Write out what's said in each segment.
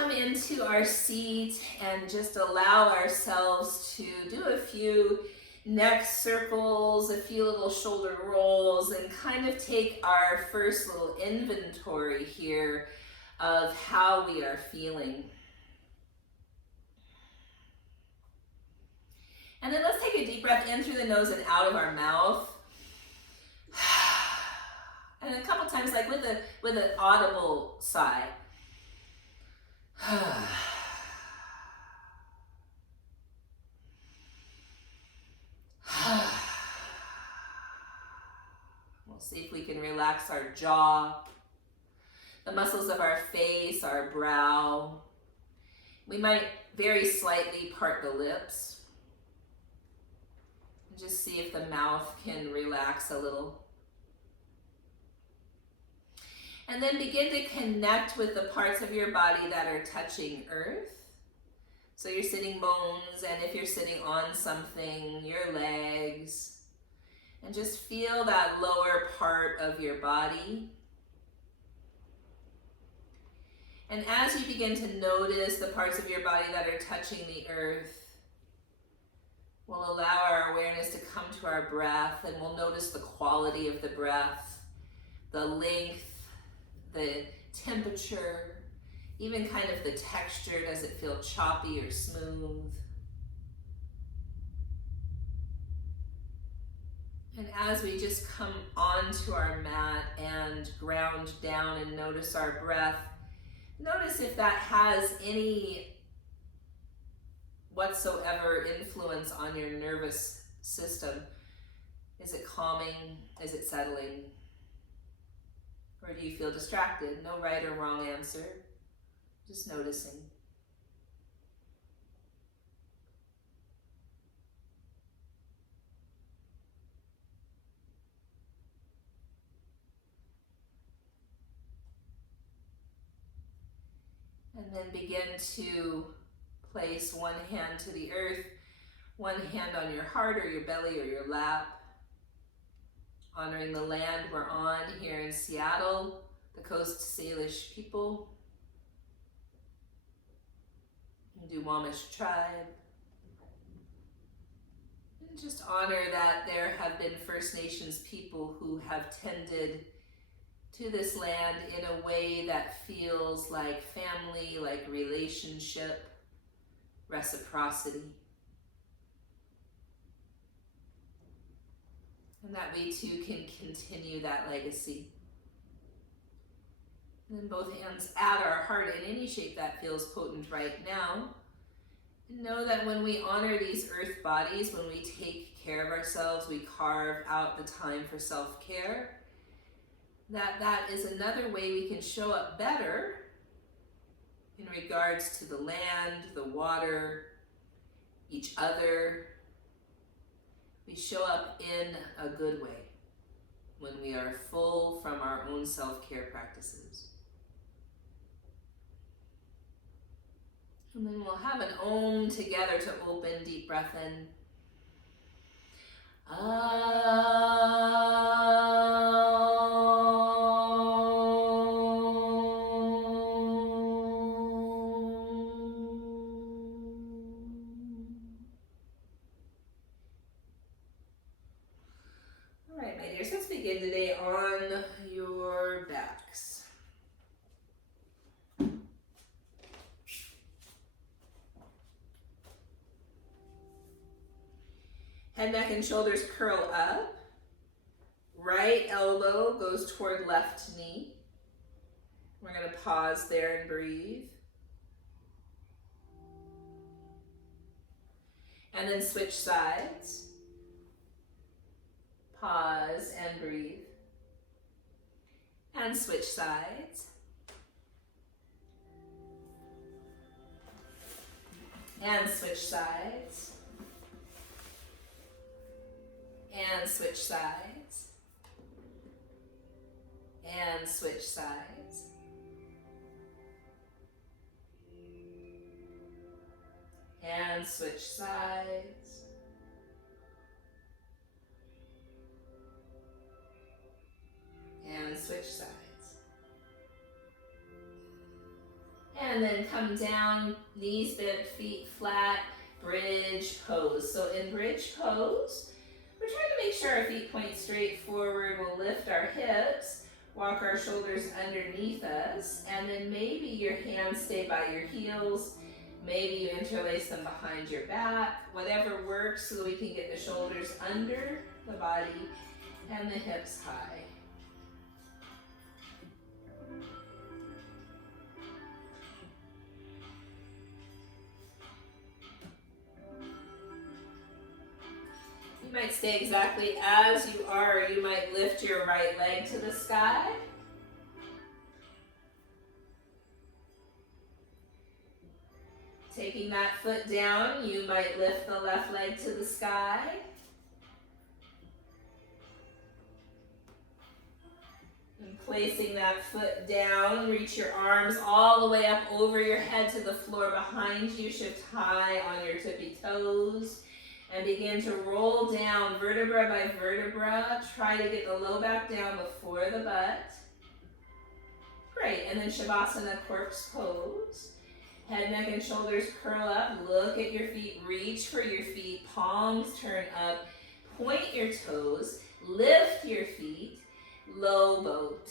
come into our seat and just allow ourselves to do a few neck circles, a few little shoulder rolls, and kind of take our first little inventory here of how we are feeling. And then let's take a deep breath in through the nose and out of our mouth. And a couple times, like with an audible sigh. We'll see if we can relax our jaw, the muscles of our face, our brow. We might very slightly part the lips. And just see if the mouth can relax a little. And then begin to connect with the parts of your body that are touching earth. So your sitting bones, and if you're sitting on something, your legs. And just feel that lower part of your body. And as you begin to notice the parts of your body that are touching the earth, we'll allow our awareness to come to our breath, and we'll notice the quality of the breath, the length, the temperature, even kind of the texture. Does it feel choppy or smooth? And as we just come onto our mat and ground down and notice our breath, notice if that has any whatsoever influence on your nervous system. Is it calming? Is it settling? Or do you feel distracted? No right or wrong answer. Just noticing. And then begin to place one hand to the earth, one hand on your heart or your belly or your lap, honoring the land we're on here in Seattle, the Coast Salish people, Duwamish tribe. And just honor that there have been First Nations people who have tended to this land in a way that feels like family, like relationship, reciprocity. And that we too can continue that legacy. And then both hands at our heart in any shape that feels potent right now. And know that when we honor these earth bodies, when we take care of ourselves, we carve out the time for self-care, that is another way we can show up better in regards to the land, the water, each other. We show up in a good way when we are full from our own self-care practices. And then we'll have an Om together to open. Deep breath in. Let's begin today on your backs. Head, neck, and shoulders curl up. Right elbow goes toward left knee. We're going to pause there and breathe. And then switch sides. Pause and breathe. And switch sides. And switch sides. And switch sides. And switch sides. And switch sides. And switch sides. And then come down, knees bent, feet flat, bridge pose. So in bridge pose, we're trying to make sure our feet point straight forward. We'll lift our hips, walk our shoulders underneath us, and then maybe your hands stay by your heels. Maybe you interlace them behind your back, whatever works so that we can get the shoulders under the body and the hips high. You might stay exactly as you are, or you might lift your right leg to the sky. Taking that foot down, you might lift the left leg to the sky. And placing that foot down, reach your arms all the way up over your head to the floor behind you. Shift high on your tippy toes. And begin to roll down vertebra by vertebra. Try to get the low back down before the butt. Great, and then Shavasana, corpse pose. Head, neck, and shoulders curl up. Look at your feet, reach for your feet. Palms turn up. Point your toes. Lift your feet. Low boat.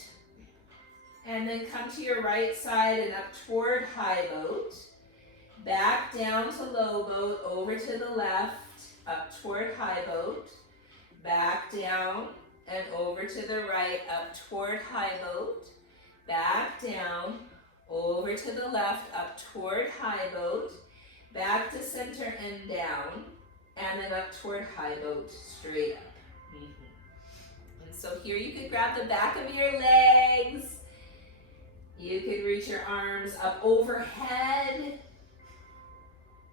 And then come to your right side and up toward high boat. Back down to low boat, over to the left. Up toward high boat, back down and over to the right, up toward high boat, back down, over to the left, up toward high boat, back to center and down, and then up toward high boat, straight up. And so here you could grab the back of your legs, you could reach your arms up overhead,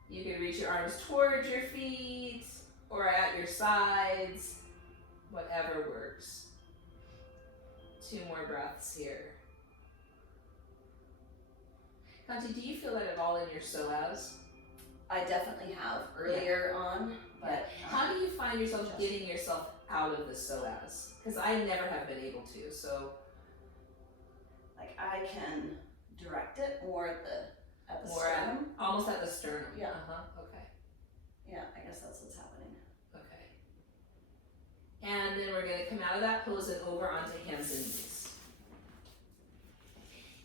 you can reach your arms towards your feet or at your sides, whatever works. 2 more breaths here. Kanti, do you feel that at all in your psoas? I definitely have earlier on, but how do you find yourself getting yourself out of the psoas? Because I never have been able to, so. Like I can direct it more at the More sternum. Almost at the sternum. Yeah. Okay. Yeah, I guess that's what's happening. Okay. And then we're going to come out of that pose and over onto hands and knees.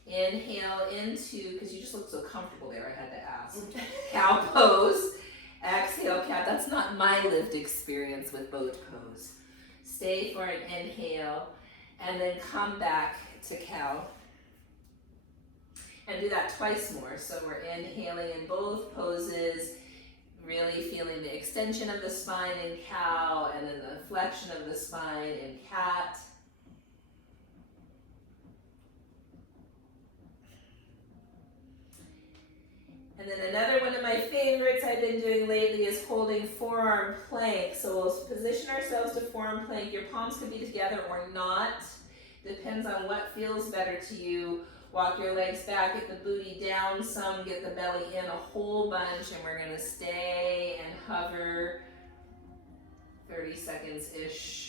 Inhale into, because you just look so comfortable there, I had to ask. Cow pose. Exhale, cat. That's not my lived experience with boat pose. Stay for an inhale and then come back to cow. And do that twice more. So we're inhaling in both poses, really feeling the extension of the spine in cow and then the flexion of the spine in cat. And then another one of my favorites I've been doing lately is holding forearm plank. So we'll position ourselves to forearm plank. Your palms could be together or not. Depends on what feels better to you. Walk your legs back, get the booty down some, get the belly in a whole bunch, and we're gonna stay and hover 30 seconds-ish.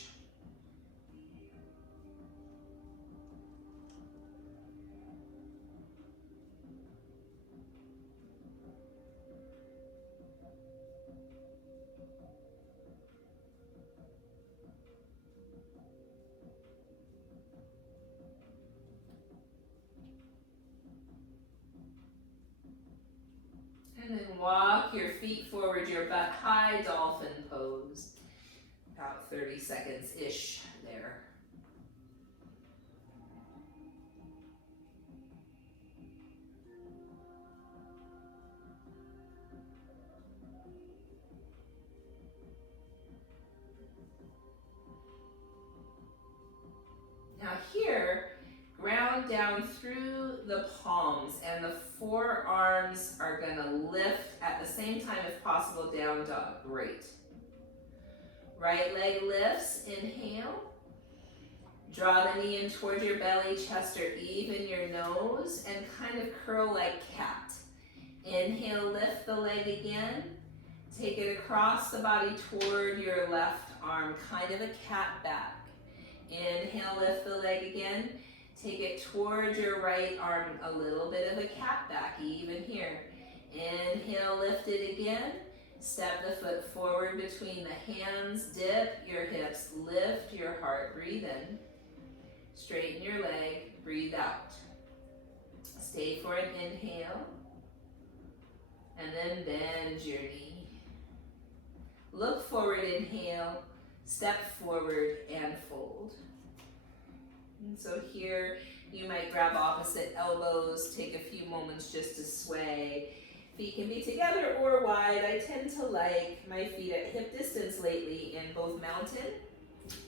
And then walk your feet forward, your butt high, dolphin pose. About 30 seconds-ish there. Now here, ground down through the palms, and the forearms are gonna lift at the same time if possible, down dog. Great. Right leg lifts, inhale. Draw the knee in toward your belly, chest, or even your nose, and kind of curl like cat. Inhale, lift the leg again. Take it across the body toward your left arm, kind of a cat back. Inhale, lift the leg again. Take it towards your right arm, a little bit of a cat back, even here. Inhale, lift it again. Step the foot forward between the hands, dip your hips, lift your heart, breathe in. Straighten your leg, breathe out. Stay for an inhale, and then bend your knee. Look forward, inhale, step forward and fold. And so here you might grab opposite elbows, take a few moments just to sway. Feet can be together or wide. I tend to like my feet at hip distance lately in both mountain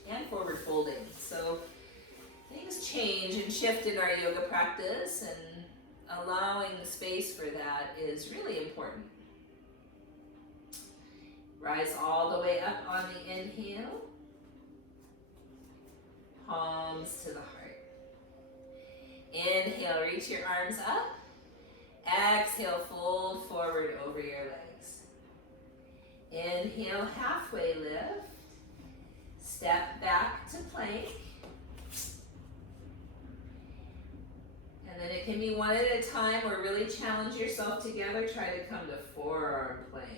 and forward folding. So things change and shift in our yoga practice, and allowing the space for that is really important. Rise all the way up on the inhale. Palms to the heart. Inhale, reach your arms up. Exhale, fold forward over your legs. Inhale, halfway lift. Step back to plank. And then it can be one at a time, or really challenge yourself together. Try to come to forearm plank.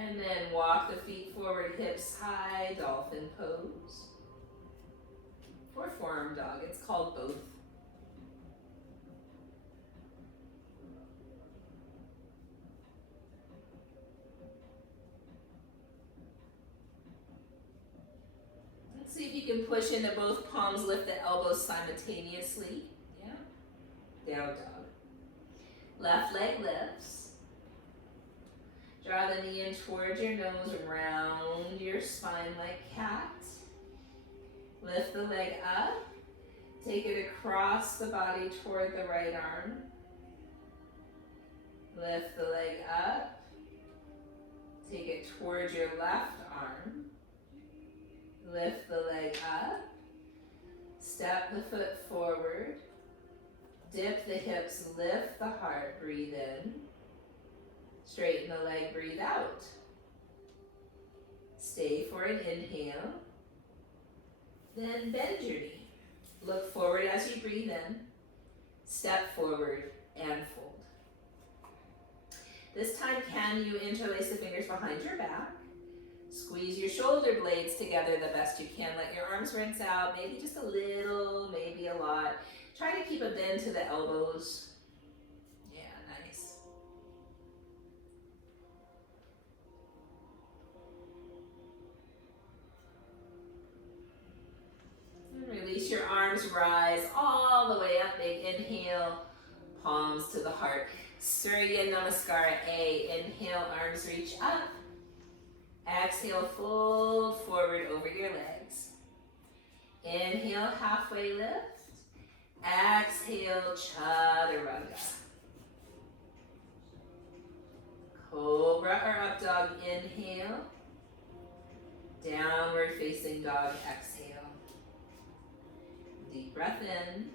And then walk the feet forward, hips high, dolphin pose. Or forearm dog, it's called both. Let's see if you can push into both palms, lift the elbows simultaneously. Yeah. Down dog. Left leg lifts. Draw the knee in towards your nose, round your spine like cat. Lift the leg up. Take it across the body toward the right arm. Lift the leg up. Take it towards your left arm. Lift the leg up. Step the foot forward. Dip the hips, lift the heart, breathe in. Straighten the leg, breathe out. Stay for an inhale. Then bend your knee. Look forward as you breathe in. Step forward and fold. This time, can you interlace the fingers behind your back? Squeeze your shoulder blades together the best you can. Let your arms rinse out, maybe just a little, maybe a lot. Try to keep a bend to the elbows. Yeah, nice. Release your arms, rise all the way up. Big inhale, palms to the heart. Surya Namaskara A. Inhale, arms reach up. Exhale, fold forward over your legs. Inhale, halfway lift. Exhale, Chaturanga. Cobra or up dog, inhale. Downward facing dog, exhale. Deep breath in,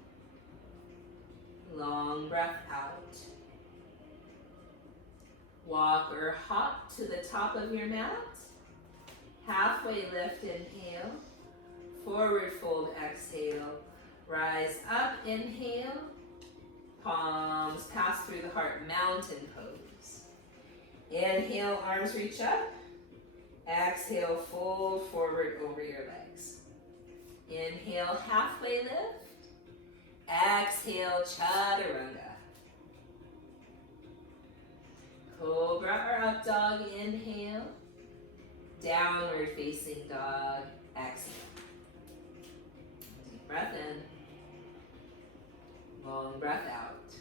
long breath out. Walk or hop to the top of your mat. Halfway lift, inhale. Forward fold, exhale. Rise up, inhale. Palms pass through the heart, mountain pose. Inhale, arms reach up. Exhale, fold forward over your legs. Inhale, halfway lift. Exhale, Chaturanga. Cobra or up dog, inhale. Downward facing dog, exhale. Deep breath in. Long breath out.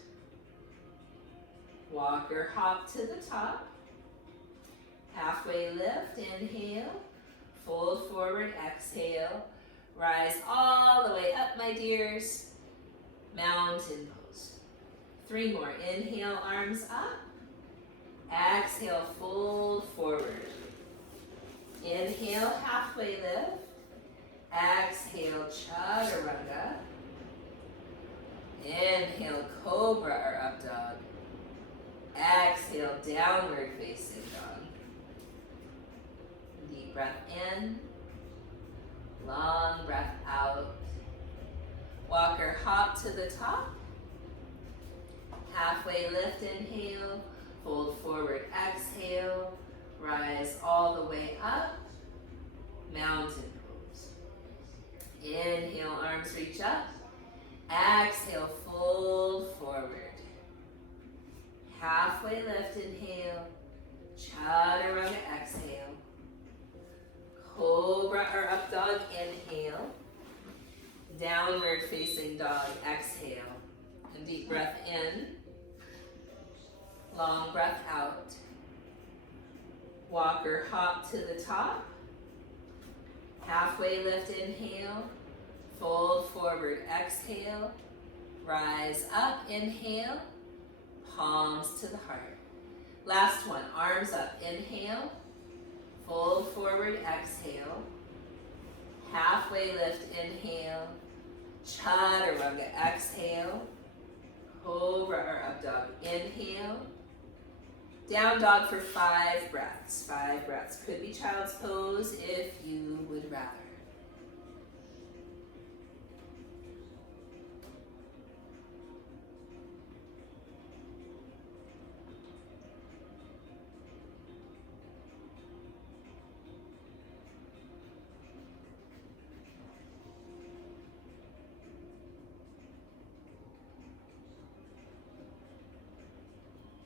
Walk or hop to the top. Halfway lift, inhale. Fold forward, exhale. Rise all the way up, my dears. Mountain pose. 3 more. Inhale, arms up. Exhale, fold forward. Inhale, halfway lift. Exhale, chaturanga. Inhale, cobra or up dog. Exhale, downward facing dog. Deep breath in. Long breath out. Walker hop to the top. Halfway lift, inhale. Fold forward, exhale. Rise all the way up. Mountain pose. Inhale, arms reach up. Exhale, fold forward. Halfway lift, inhale. Chaturanga, exhale. Cobra or up dog, inhale. Downward facing dog, exhale. And deep breath in. Long breath out. Walker hop to the top. Halfway lift, inhale. Fold forward, exhale. Rise up, inhale. Palms to the heart. Last one, arms up, inhale. Fold forward, exhale. Halfway lift, inhale. Chaturanga, exhale. Cobra or up dog, inhale. Down dog for 5 breaths. 5 breaths. Could be child's pose if you would rather.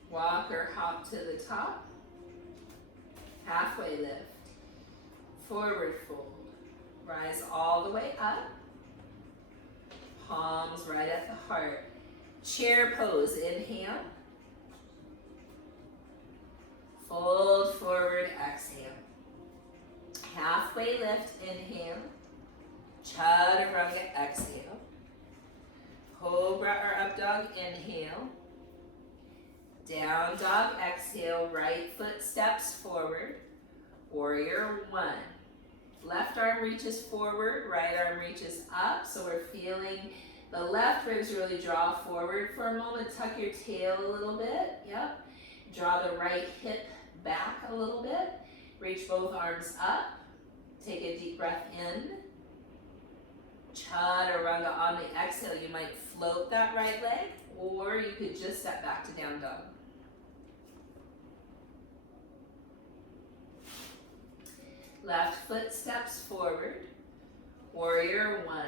Walker hop to the top. Halfway lift. Forward fold. Rise all the way up. Palms right at the heart. Chair pose. Inhale. Fold forward. Exhale. Halfway lift. Inhale. Chaturanga. Exhale. Cobra or up dog. Inhale. Down dog, exhale, right foot steps forward. Warrior 1. Left arm reaches forward, right arm reaches up. So we're feeling the left ribs really draw forward for a moment. Tuck your tail a little bit, yep. Draw the right hip back a little bit. Reach both arms up. Take a deep breath in. Chaturanga on the exhale. You might float that right leg, or you could just step back to down dog. Left foot steps forward. Warrior 1.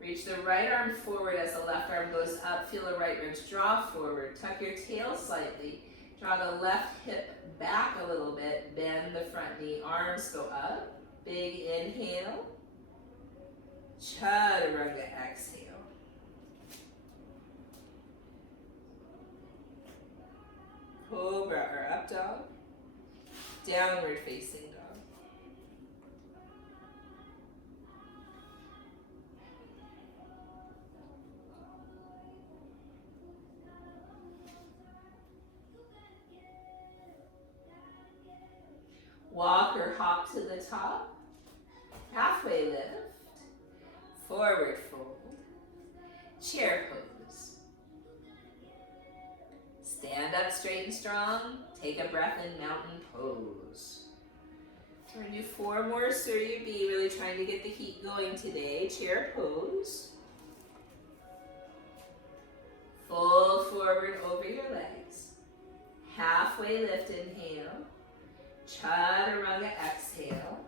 Reach the right arm forward as the left arm goes up. Feel the right ribs draw forward. Tuck your tail slightly. Draw the left hip back a little bit. Bend the front knee. Arms go up. Big inhale. Chaturanga, exhale. Cobra or up dog. Downward facing dog. Walker hop to the top. Halfway lift. Forward fold. Chair pose. Stand up straight and strong. Take a breath in mountain pose. We're going to do 4 more Surya B. Really trying to get the heat going today. Chair pose. Fold forward over your legs. Halfway lift, inhale. Chaturanga, exhale.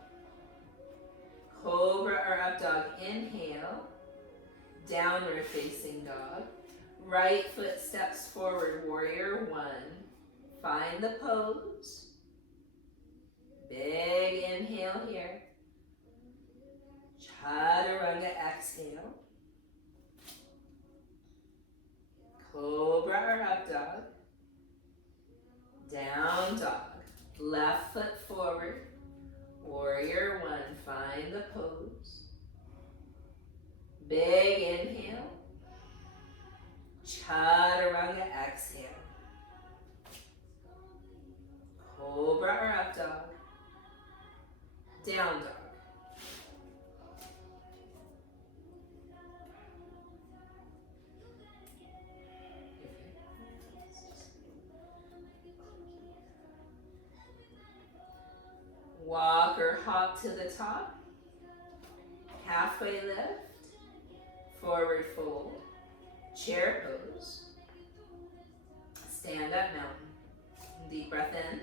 Cobra or up dog, inhale. Downward facing dog. Right foot steps forward, warrior 1. Find the pose. Big inhale here. Chaturanga, exhale. Cobra or up dog. Down dog. Left foot forward. Warrior 1. Find the pose. Big inhale. Chaturanga, exhale. Cobra or up dog. Down dog. Walk or hop to the top. Halfway lift. Forward fold. Chair pose. Stand up mountain. Deep breath in.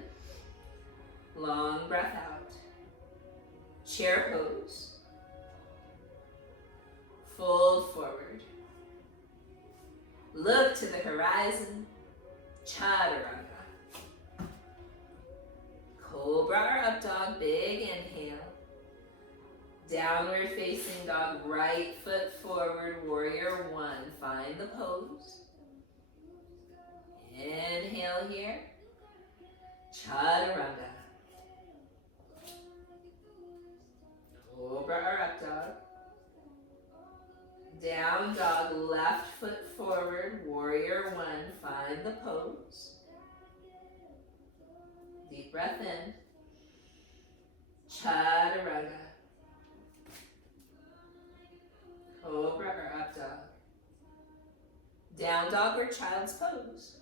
Long breath out. Chair pose. Fold forward. Look to the horizon. Chaturanga. Cobra or up dog, big inhale. Downward facing dog, right foot forward, warrior one. Find the pose. Inhale here. Chaturanga. Cobra or up dog. Down dog, left foot forward, warrior one. Find the pose. Deep breath in. Chaturanga. Cobra or up dog. Down dog or child's pose.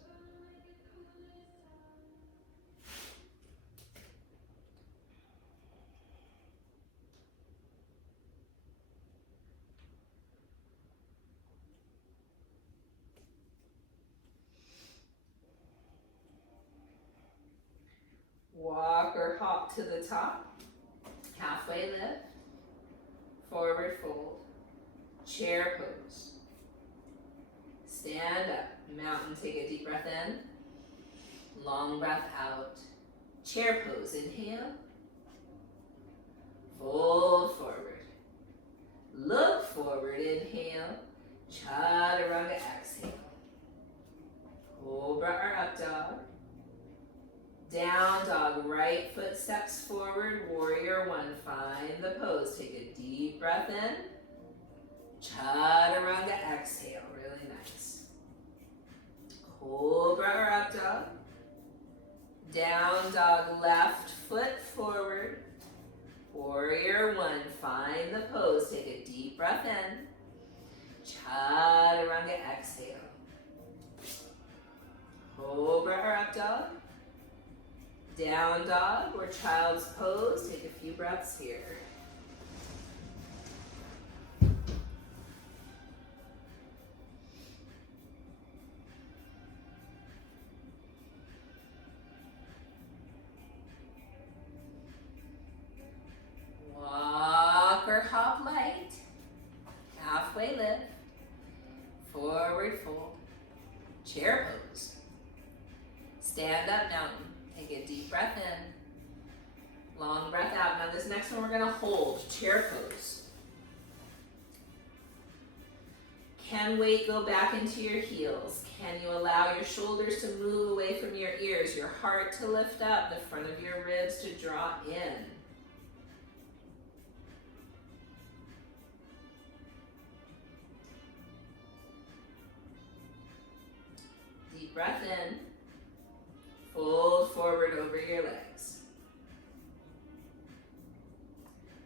Walk or hop to the top. Halfway lift. Forward fold. Chair pose. Stand up. Mountain, take a deep breath in. Long breath out. Chair pose. Inhale. Fold forward. Look forward. Inhale. Chaturanga. Exhale. Cobra or up dog. Down dog, right foot steps forward, warrior one. Find the pose. Take a deep breath in. Chaturanga, exhale, really nice. Cobra or up dog. Down dog, left foot forward, warrior one. Find the pose. Take a deep breath in. Chaturanga, exhale. Cobra or up dog. Down dog or child's pose. Take a few breaths here. Walk or hop light. Halfway lift. Forward fold. Chair pose. Stand up mountain. Take a deep breath in. Long breath out. Now this next one we're going to hold. Chair pose. Can weight go back into your heels? Can you allow your shoulders to move away from your ears? Your heart to lift up. The front of your ribs to draw in. Deep breath in. Fold forward over your legs.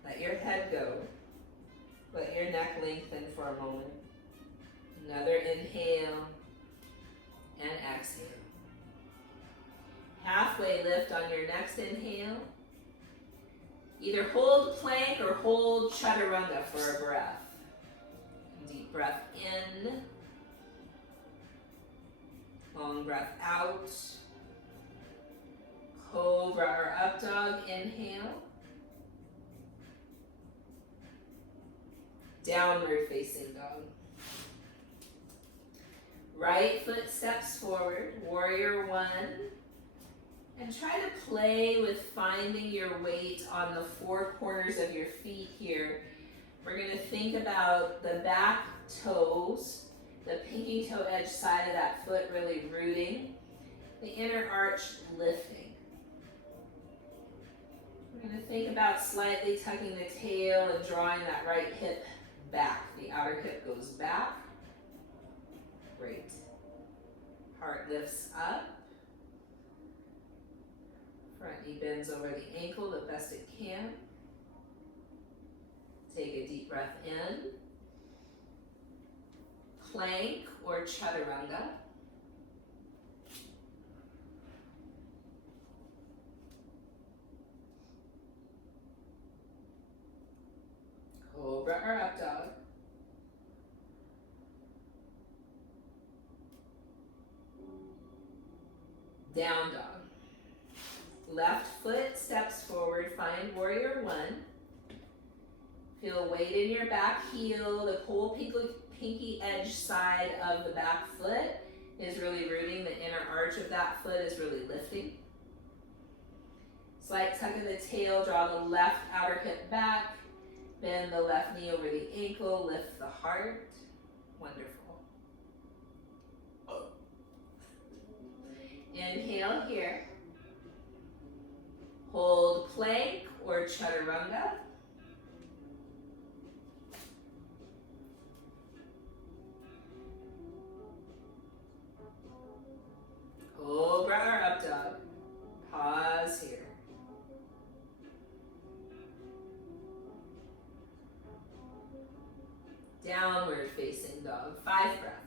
Let your head go. Let your neck lengthen for a moment. Another inhale and exhale. Halfway lift on your next inhale. Either hold plank or hold chaturanga for a breath. Deep breath in. Long breath out. Cobra or up dog, inhale. Downward facing dog. Right foot steps forward, warrior one. And try to play with finding your weight on the four corners of your feet here. We're going to think about the back toes, the pinky toe edge side of that foot really rooting, the inner arch lifting. We're going to think about slightly tucking the tail and drawing that right hip back. The outer hip goes back. Great. Heart lifts up. Front knee bends over the ankle the best it can. Take a deep breath in. Plank or chaturanga. Cobra or up dog. Down dog. Left foot steps forward, find warrior one. Feel weight in your back heel. The whole pinky edge side of the back foot is really rooting. The inner arch of that foot is really lifting. Slight tuck in the tail, draw the left outer hip back. Bend the left knee over the ankle, lift the heart. Wonderful. Inhale here. Hold plank or chaturanga. Cobra or up dog. Pause here. Downward facing dog. 5 breaths.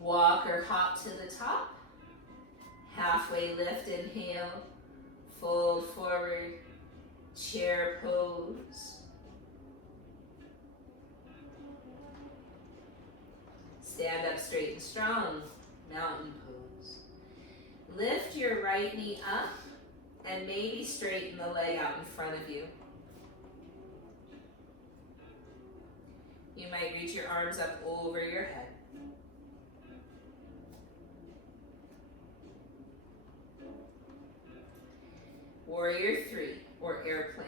Walk or hop to the top. Halfway lift, inhale. Fold forward, chair pose. Stand up straight and strong, mountain pose. Lift your right knee up and maybe straighten the leg out in front of you. You might reach your arms up over your head. Warrior 3 or airplane.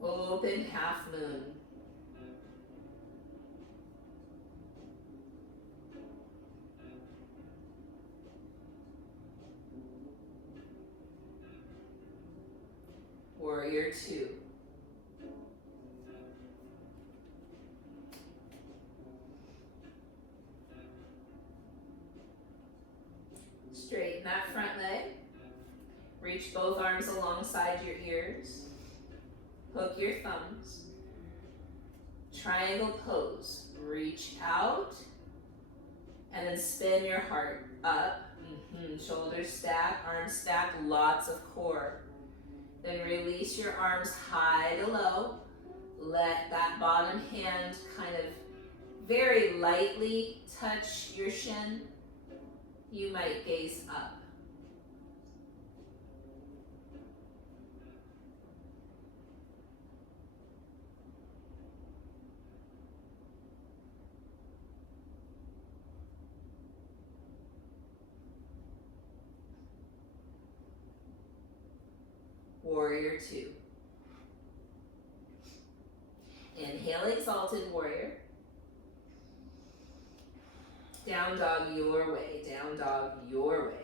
Open half moon. Warrior 2. Straighten that front leg. Reach both arms alongside your ears. Hook your thumbs. Triangle pose. Reach out. And then spin your heart up. Shoulders stack, arms stack, lots of core. Then release your arms high to low. Let that bottom hand kind of very lightly touch your shin. You might gaze up. Warrior 2. Inhale, exalted warrior. Down dog your way, down dog your way.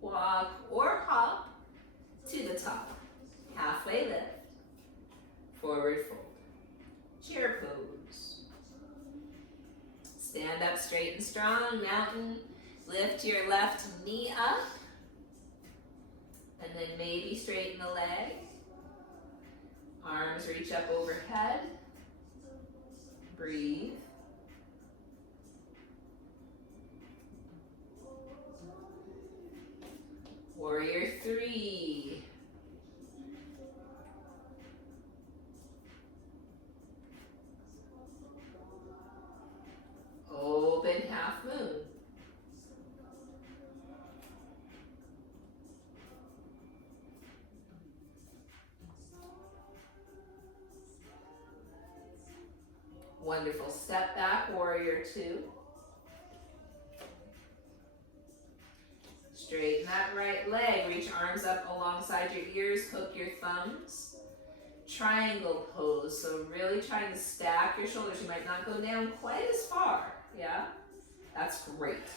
Walk or hop to the top. Halfway lift. Forward fold. Chair pose. Stand up straight and strong, mountain. Lift your left knee up. And then maybe straighten the leg. Arms reach up overhead. Breathe. Warrior 3. Wonderful. Step back, warrior two. Straighten that right leg. Reach arms up alongside your ears. Hook your thumbs. Triangle pose. So really trying to stack your shoulders. You might not go down quite as far. Yeah? That's great.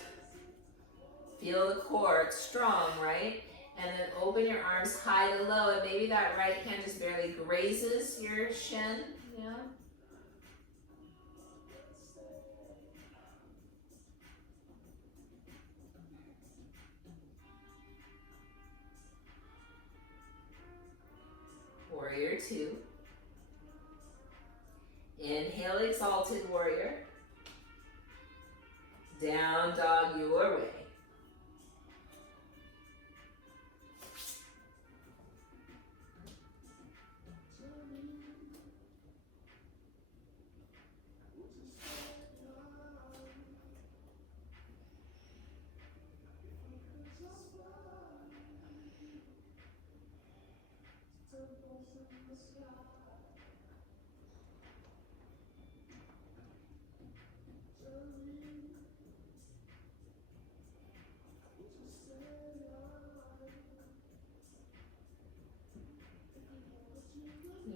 Feel the core. It's strong, right? And then open your arms high to low. And maybe that right hand just barely grazes your shin. Yeah? Warrior two. Inhale, exalted warrior. Down dog your way.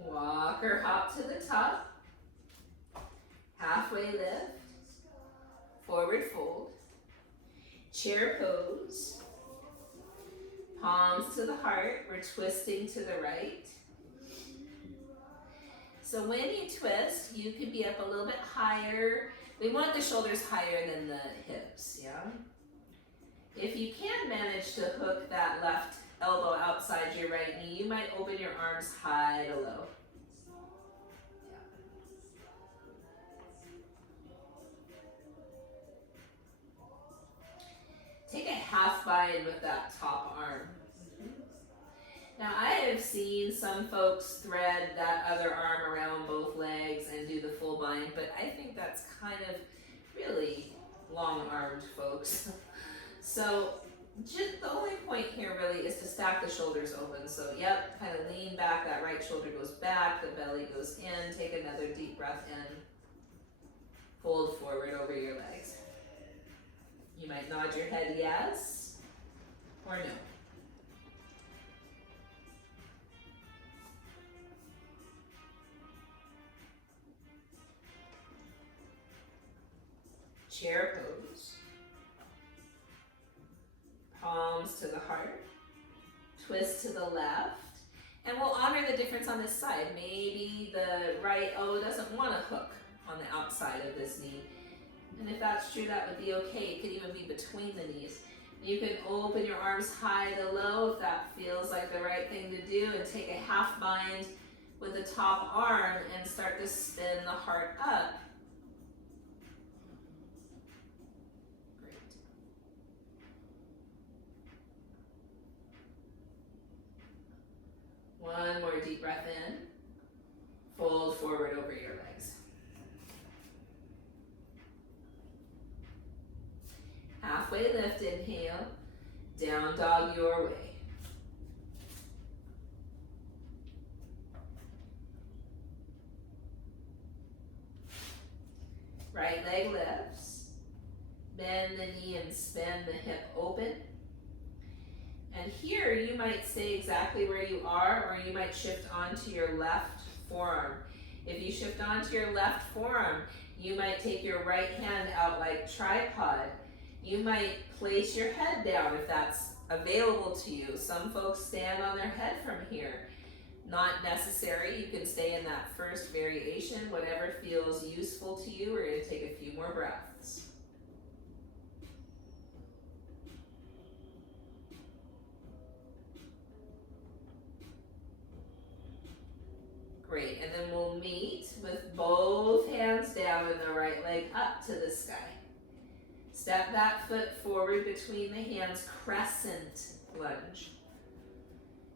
Walk or hop to the top. Halfway lift. Forward fold. Chair pose. Palms to the heart. We're twisting to the right. So when you twist, you could be up a little bit higher. We want the shoulders higher than the hips, yeah? If you can manage to hook that left elbow outside your right knee, you might open your arms high to low. Take a half bind with that top arm. Now I have seen some folks thread that other arm around both legs and do the full bind, but I think that's kind of really long-armed folks. So just the only point here really is to stack the shoulders open. So yep, kind of lean back, that right shoulder goes back, the belly goes in, take another deep breath in, fold forward over your legs. You might nod your head yes or no. Chair pose. Palms to the heart. Twist to the left. And we'll honor the difference on this side. Maybe the right elbow doesn't want to hook on the outside of this knee. And if that's true, that would be okay. It could even be between the knees. You can open your arms high to low if that feels like the right thing to do, and take a half bind with the top arm and start to spin the heart up. Great. One more deep breath in. Fold forward over your legs. Halfway lift, inhale, down dog your way. Right leg lifts, bend the knee and spin the hip open. And here you might stay exactly where you are, or you might shift onto your left forearm. If you shift onto your left forearm, you might take your right hand out like tripod. You might place your head down if that's available to you. Some folks stand on their head from here. Not necessary. You can stay in that first variation, whatever feels useful to you. We're going to take a few more breaths. Great, and then we'll meet with both hands down and the right leg up to the sky. Step that foot forward between the hands, crescent lunge.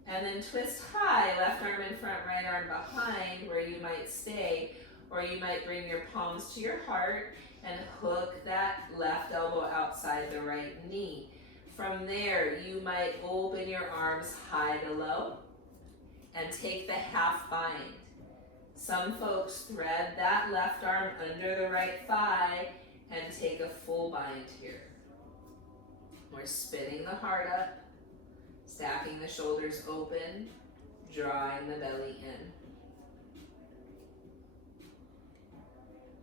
And then twist high, left arm in front, right arm behind, where you might stay, or you might bring your palms to your heart and hook that left elbow outside the right knee. From there, you might open your arms high to low and take the half bind. Some folks thread that left arm under the right thigh and take a full bind here. We're spinning the heart up, stacking the shoulders open, drawing the belly in.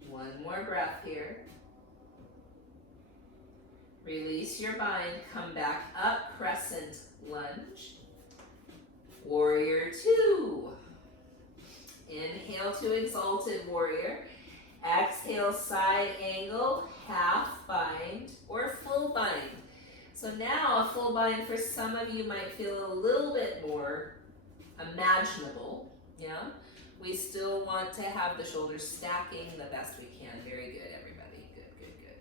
One more breath here. Release your bind, come back up, crescent lunge. Warrior two. Inhale to exalted warrior. Exhale, side angle, half bind or full bind. So now a full bind for some of you might feel a little bit more imaginable, yeah? We still want to have the shoulders stacking the best we can. Very good, everybody. Good, good, good.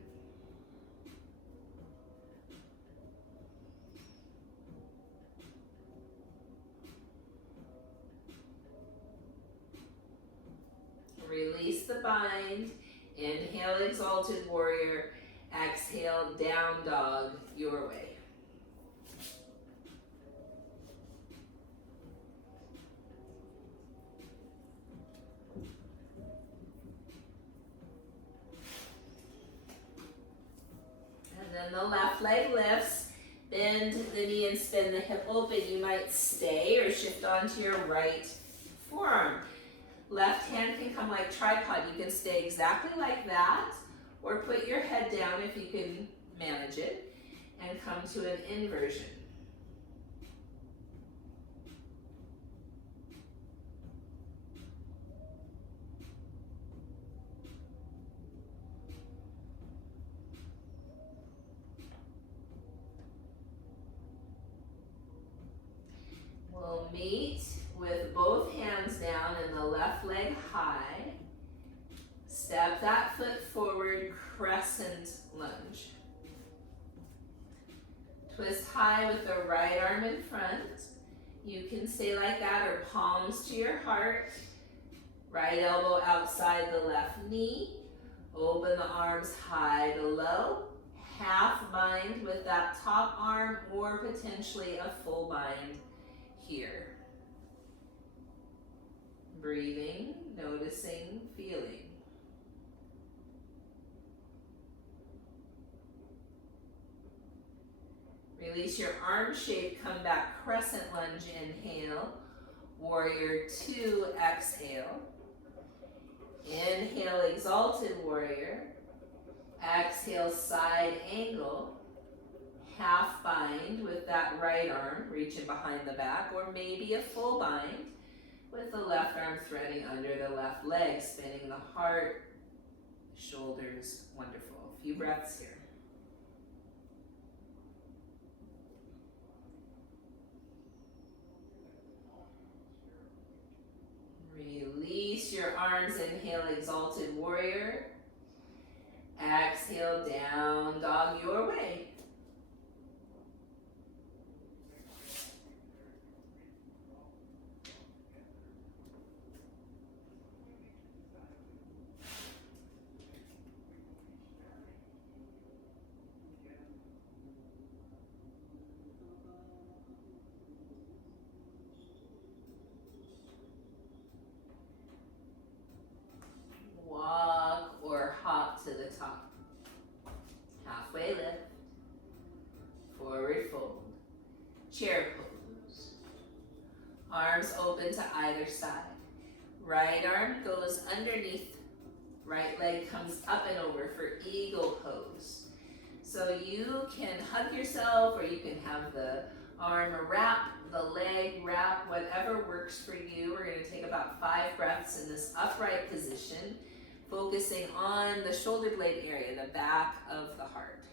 Release the bind. Inhale, exalted warrior. Exhale, down dog, your way. And then the left leg lifts. Bend the knee and spin the hip open. You might stay or shift onto your right forearm. Left hand can come like tripod. You can stay exactly like that, or put your head down if you can manage it, and come to an inversion. We'll meet with both hands down and the left leg high. Step that foot forward, crescent lunge. Twist high with the right arm in front. You can stay like that or palms to your heart. Right elbow outside the left knee. Open the arms high to low. Half bind with that top arm or potentially a full bind here. Breathing, noticing, feeling. Release your arm shape, come back, crescent lunge, inhale. Warrior two, exhale. Inhale, exalted warrior. Exhale, side angle. Half bind with that right arm, reaching behind the back, or maybe a full bind with the left arm threading under the left leg, spinning the heart, shoulders, wonderful. A few breaths here. Release your arms, inhale, exalted warrior. Exhale, down dog your way. Walk or hop to the top. Halfway lift. Forward fold. Chair pose. Arms open to either side. Right arm goes underneath. Right leg comes up and over for eagle pose. So you can hug yourself, or you can have the arm wrap, the leg wrap, whatever works for you. We're going to take about 5 breaths in this upright position, focusing on the shoulder blade area, the back of the heart.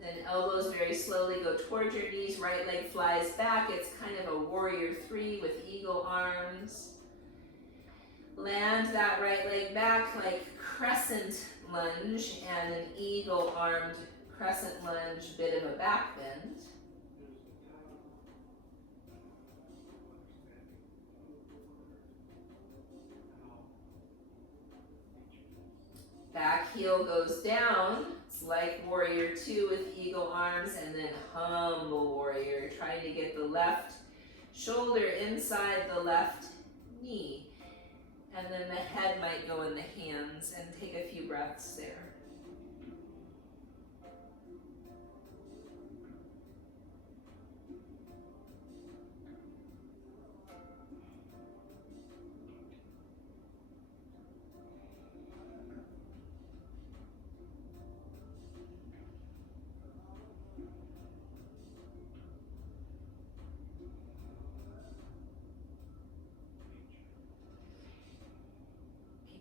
Then elbows very slowly go towards your knees, right leg flies back. It's kind of a warrior 3 with eagle arms. Land that right leg back like crescent lunge and an eagle armed crescent lunge, bit of a back bend. Back heel goes down. It's like warrior two with eagle arms, and then humble warrior, trying to get the left shoulder inside the left knee. And then the head might go in the hands, and take a few breaths there.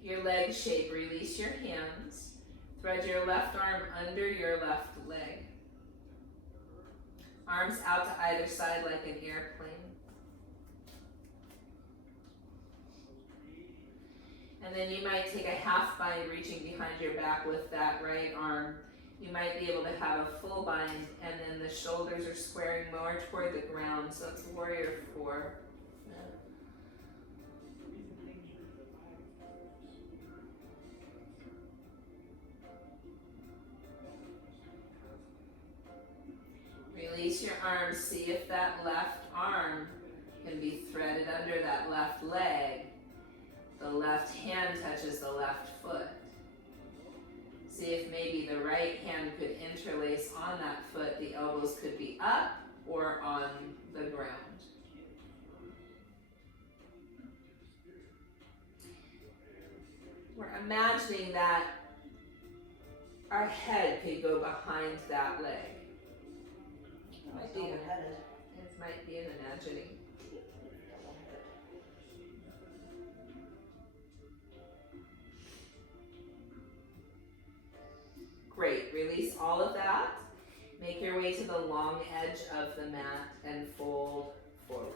Your leg shape, release your hands. Thread your left arm under your left leg. Arms out to either side like an airplane. And then you might take a half bind reaching behind your back with that right arm. You might be able to have a full bind, and then the shoulders are squaring more toward the ground, so it's warrior four. Release your arms, see if that left arm can be threaded under that left leg. The left hand touches the left foot. See if maybe the right hand could interlace on that foot. The elbows could be up or on the ground. We're imagining that our head could go behind that leg. It might be an imagining. Great, release all of that. Make your way to the long edge of the mat and fold forward.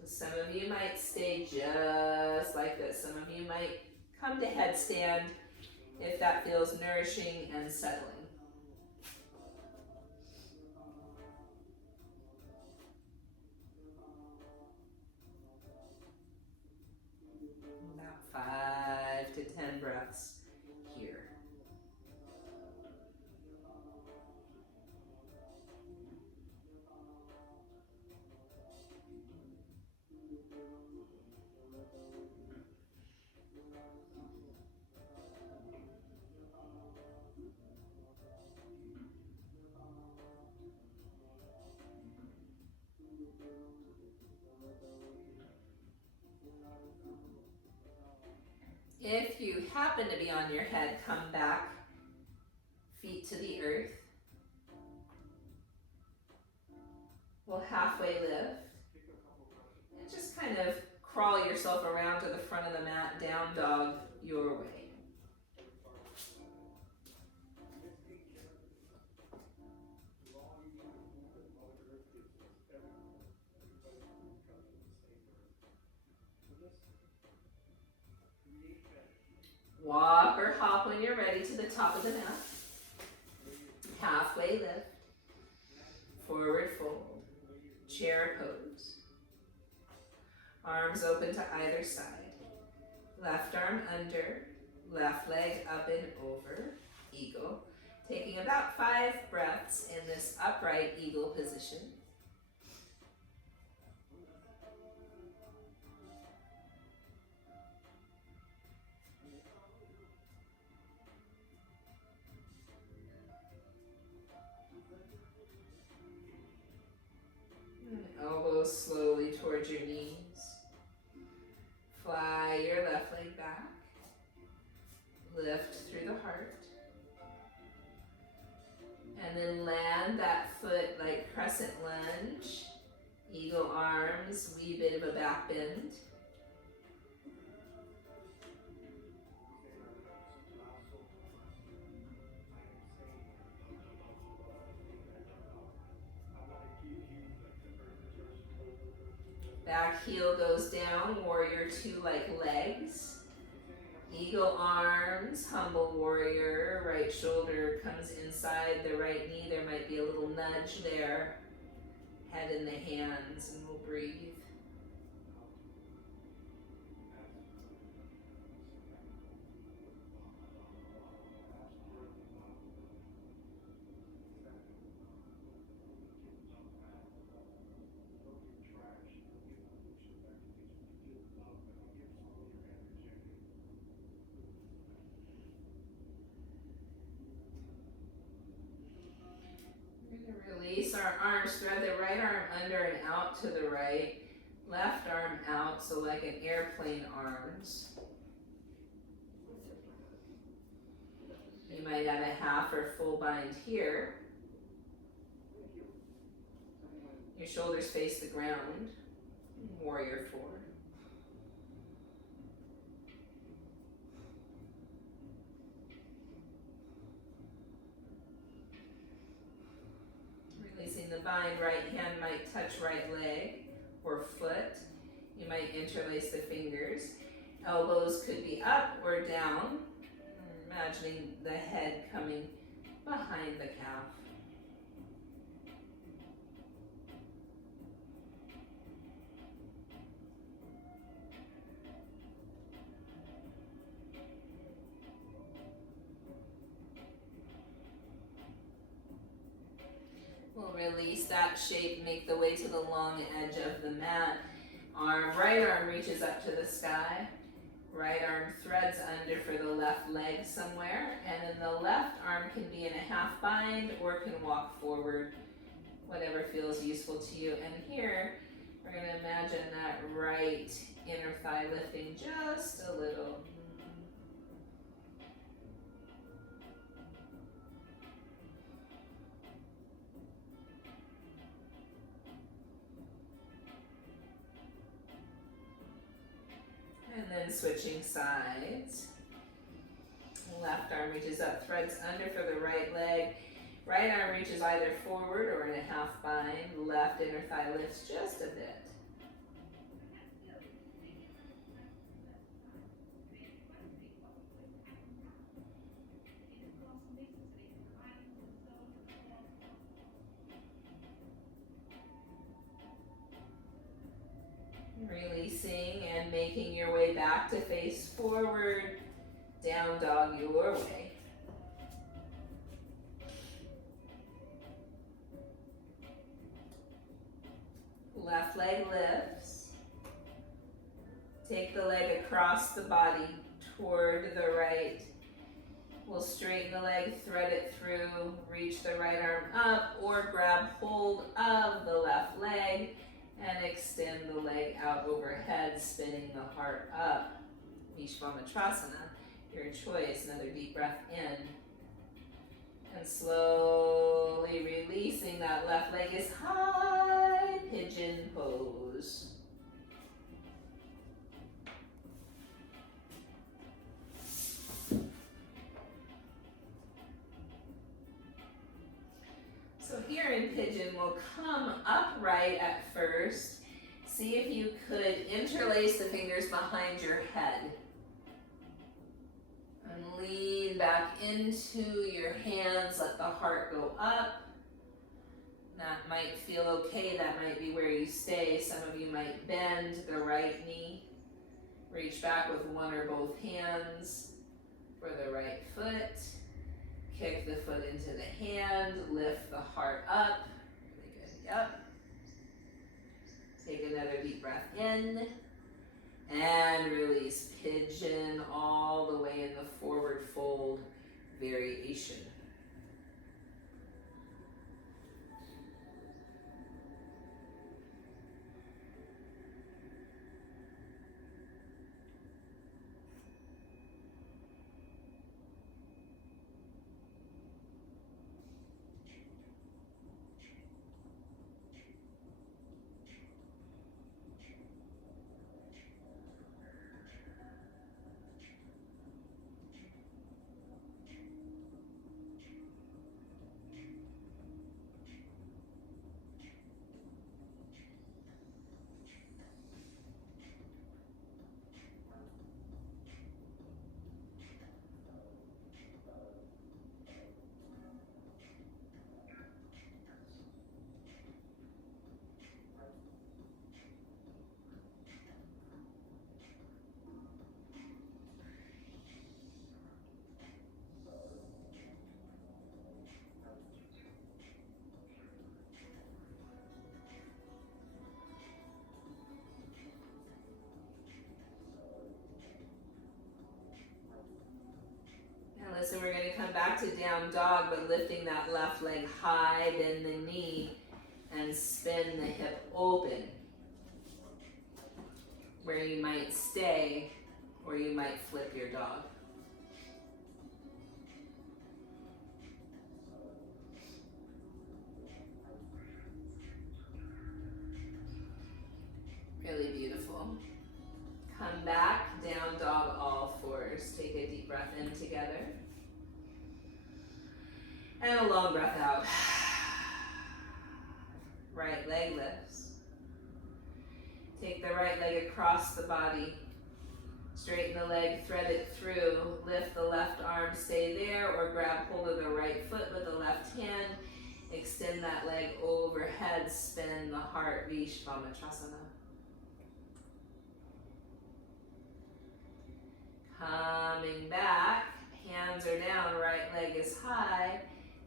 So some of you might stay just like this. Some of you might come to headstand if that feels nourishing and settling. About 5 to 10 breaths here. If you happen to be on your head, come back, feet to the earth. We'll halfway lift. And just kind of crawl yourself around to the front of the mat, down dog your way. Walk or hop when you're ready to the top of the mat. Halfway lift. Forward fold. Chair pose. Arms open to either side. Left arm under. Left leg up and over. Eagle. Taking about 5 breaths in this upright eagle position. Elbows slowly towards your knees. Fly your left leg back. Lift through the heart. And then land that foot like crescent lunge. Eagle arms, wee bit of a back bend. Back heel goes down, warrior two like legs. Eagle arms, humble warrior, right shoulder comes inside the right knee. There might be a little nudge there. Head in the hands, and we'll breathe. an airplane arms. You might have a half or full bind here. Your shoulders face the ground. Warrior 4. Releasing the bind, right hand might touch right leg or foot. You might interlace the fingers. Elbows could be up or down. Imagining the head coming behind the calf. We'll release that shape, make the way to the long edge of the mat. Right arm reaches up to the sky. Right arm threads under for the left leg somewhere, and then the left arm can be in a half bind or can walk forward, whatever feels useful to you. And here, we're going to imagine that right inner thigh lifting just a little. And then switching sides. Left arm reaches up, threads under for the right leg. Right arm reaches either forward or in a half bind. Left inner thigh lifts just a bit. Releasing and making your way back to face forward, down dog your way. Left leg lifts. Take the leg across the body toward the right. We'll straighten the leg, thread it through, reach the right arm up, or grab hold of the left leg and extend the leg out overhead, spinning the heart up. Vishvamutrasana, your choice. Another deep breath in. And slowly releasing that left leg is high pigeon pose. So here in pigeon, we'll come upright at first. See if you could interlace the fingers behind your head. And lean back into your hands, let the heart go up. That might feel okay, that might be where you stay. Some of you might bend the right knee. Reach back with one or both hands for the right foot. Kick the foot into the hand, lift the heart up. Really good, yep. Take another deep breath in. And release, pigeon all the way in the forward fold variation. So we're going to come back to down dog, but lifting that left leg high, bend the knee, and spin the hip open. where you might stay or you might flip your dog. Really beautiful. Come back, down dog, all fours. Take a deep breath in together. And a long breath out. Right leg lifts. Take the right leg across the body. Straighten the leg, thread it through. Lift the left arm, stay there, or grab hold of the right foot with the left hand. Extend that leg overhead, spin the heart, Vishvamachasana. Coming back, hands are down, right leg is high,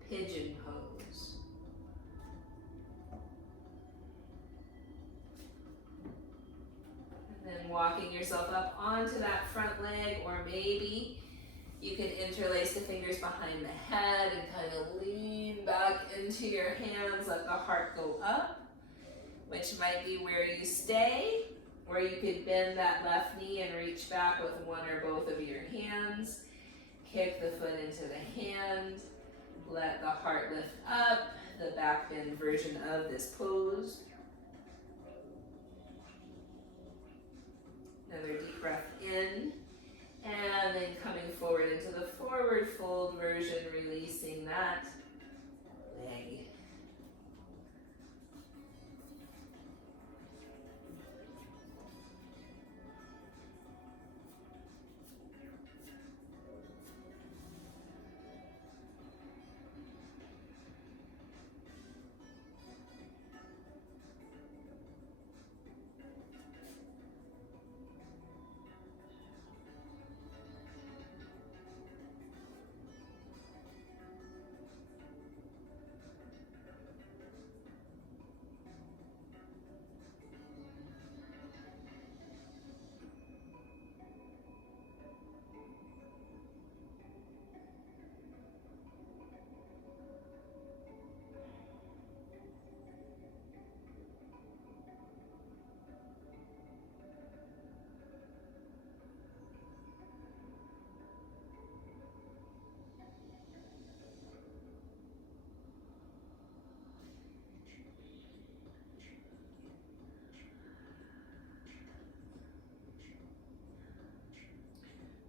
pigeon pose. And then walking yourself up onto that front leg, or maybe you can interlace the fingers behind the head and kind of lean back into your hands, let the heart go up, which might be where you stay. Or you could bend that left knee and reach back with one or both of your hands. Kick the foot into the hand. Let the heart lift up, the back bend version of this pose. Another deep breath in. And then coming forward into the forward fold version, releasing that leg.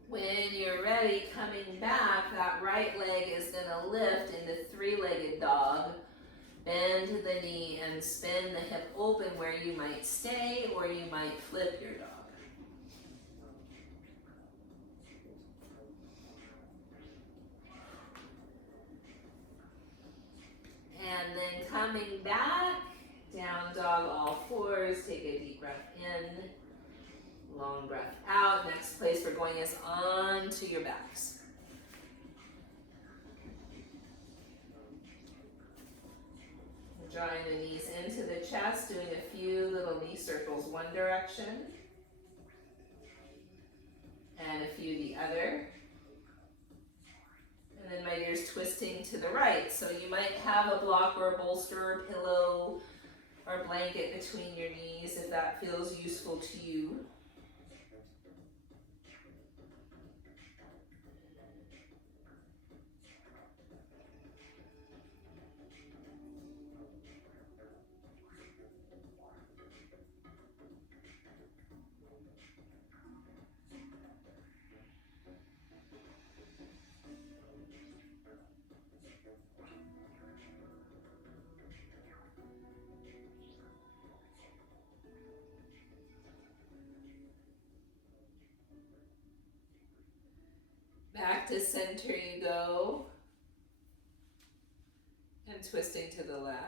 When you're ready, coming back, that right leg is gonna lift into three-legged dog. Bend the knee and spin the hip open where you might stay or you might flip your dog. And then coming back, down dog, all fours. Take a deep breath in. Long breath out. Next place we're going is onto your backs. Drawing the knees into the chest, doing a few little knee circles one direction and a few the other. And then my dears, twisting to the right. So you might have a block or a bolster or pillow or blanket between your knees if that feels useful to you. Back to center you go. And twisting to the left.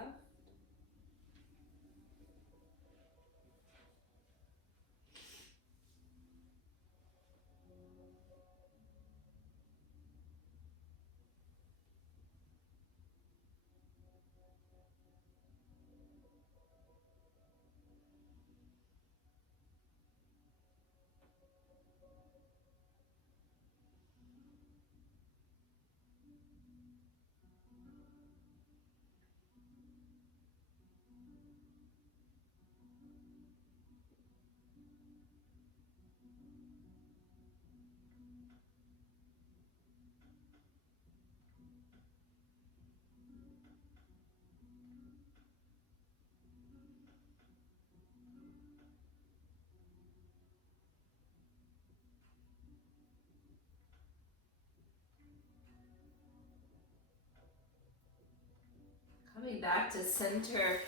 back to center,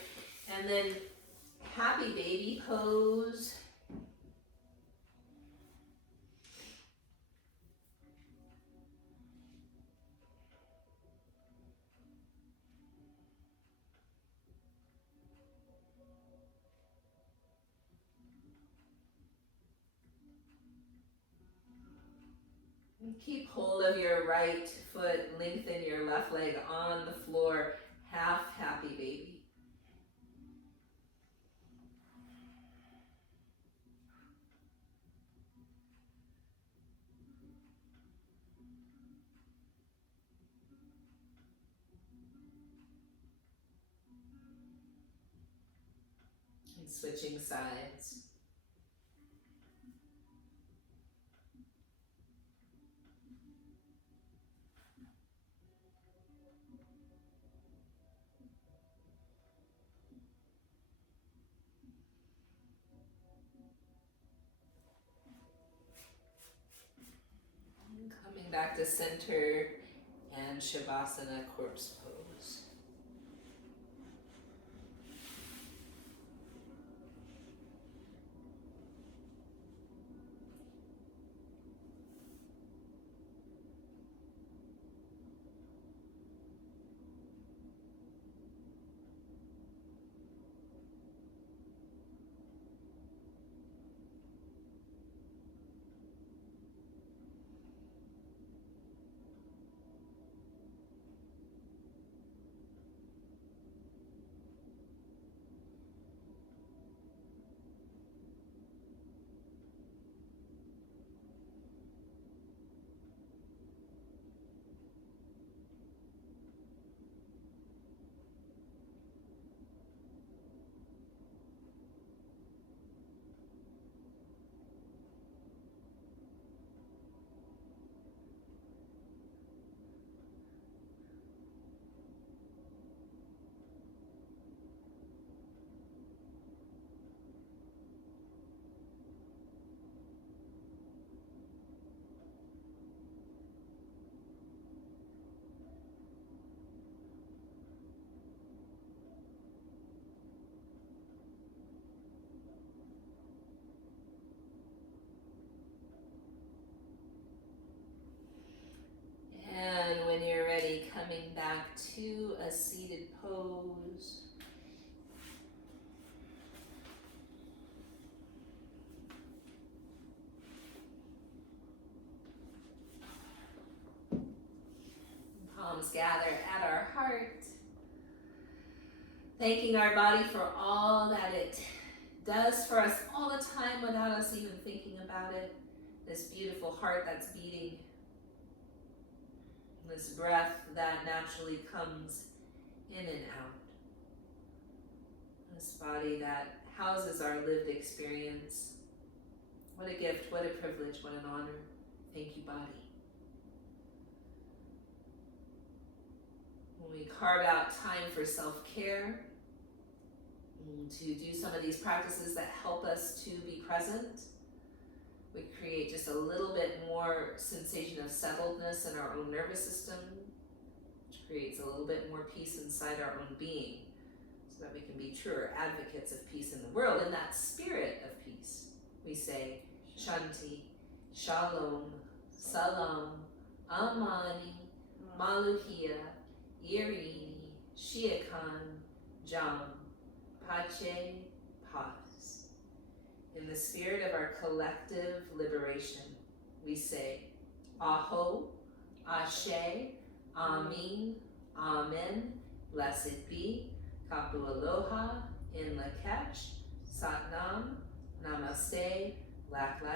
and then happy baby pose. And keep hold of your right foot, lengthen your left leg on the floor, half happy baby. And switching sides. And coming back to center and Shavasana, corpse pose. And when you're ready, coming back to a seated pose. Palms gather at our heart. Thanking our body for all that it does for us all the time without us even thinking about it. This beautiful heart that's beating. This breath that naturally comes in and out. This body that houses our lived experience. What a gift, what a privilege, what an honor. Thank you, body. When we carve out time for self-care, to do some of these practices that help us to be present, we create just a little bit more sensation of settledness in our own nervous system, which creates a little bit more peace inside our own being, so that we can be truer advocates of peace in the world. In that spirit of peace, we say Shanti, Shalom, Salam, Amani, Maluhia, Irini, Shiakan, Jam, Pache, Paz. In the spirit of our collective liberation, we say Aho, Ashe, Amin, Amen, blessed be, Kapu Aloha, In Lak'ech, Satnam, Namaste, Lak Lak.